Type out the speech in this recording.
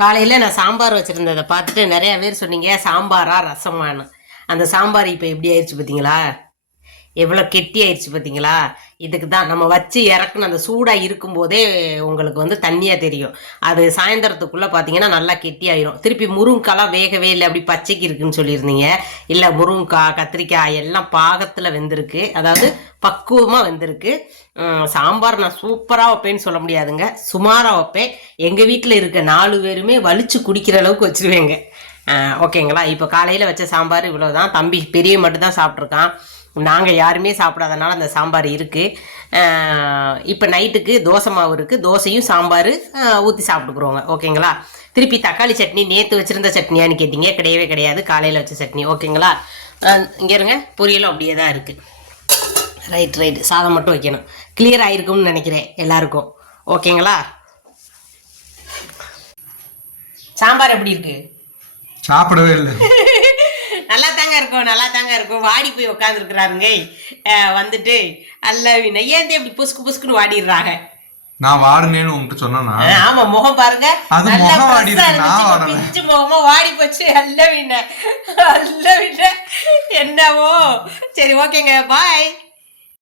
காலையில் நான் சாம்பார் வச்சுருந்ததை பார்த்துட்டு நிறையா பேர் சொன்னீங்க சாம்பாரா ரசமானு. அந்த சாம்பார் இப்போ எப்படி ஆயிடுச்சு பார்த்தீங்களா? எவ்வளோ கெட்டி ஆயிடுச்சு பார்த்தீங்களா? இதுக்கு தான் நம்ம வச்சு இறக்குன அந்த சூடாக இருக்கும்போதே உங்களுக்கு வந்து தண்ணியாக தெரியும். அது சாயந்தரத்துக்குள்ளே பார்த்தீங்கன்னா நல்லா கெட்டி ஆயிரும். திருப்பி முருங்கைக்காலாம் வேகவே இல்லை, அப்படி பச்சைக்கு இருக்குன்னு சொல்லியிருந்தீங்க. இல்லை, முருங்கைக்காய் கத்திரிக்காய் எல்லாம் பாகத்தில் வெந்திருக்கு, அதாவது பக்குவமாக வெந்திருக்கு. சாம்பார் நான் சூப்பராக வைப்பேன்னு சொல்ல முடியாதுங்க, சுமாராக வைப்பேன். எங்கள் வீட்டில் இருக்க 4 பேருமே வலிச்சு குடிக்கிற அளவுக்கு வச்சுருவேங்க. ஓகேங்களா? இப்போ காலையில் வச்ச சாம்பார் இவ்வளோதான். தம்பி பெரிய மட்டும்தான் சாப்பிட்ருக்கான், நாங்கள் யாருமே சாப்பிடாதனால அந்த சாம்பார் இருக்குது. இப்போ நைட்டுக்கு தோசை மாவு இருக்குது, தோசையும் சாம்பார் ஊற்றி சாப்பிட்டுக்குறோங்க. ஓகேங்களா? திருப்பி தக்காளி சட்னி நேற்று வச்சுருந்த சட்னியான்னு கேட்டிங்க, கிடையவே கிடையாது, காலையில் வச்ச சட்னி. ஓகேங்களா? இங்கே இருங்க, பொரியலும் அப்படியே தான் இருக்குது. ரைட், சாதம் மட்டும் வைக்கணும். கிளியர் ஆகிருக்கும்னு நினைக்கிறேன் எல்லாருக்கும். ஓகேங்களா? சாம்பார் எப்படி இருக்கு? சாப்பிடவே இல்லை. நல்லா தாங்க இருக்கும். வாடி போய் உட்காந்துருக்குறாருங்க. வந்துட்டு அல்ல ஏன் இப்படி புசுக்குன்னு வாடிடுறாங்க. நான் வாடுனேன்னு உங்ககிட்ட சொன்னா? ஆமா, முகம் பாருங்க, பிஞ்சு முகமா வாடி போச்சு. அல்ல என்னவோ. சரி, ஓகேங்க, பாய்.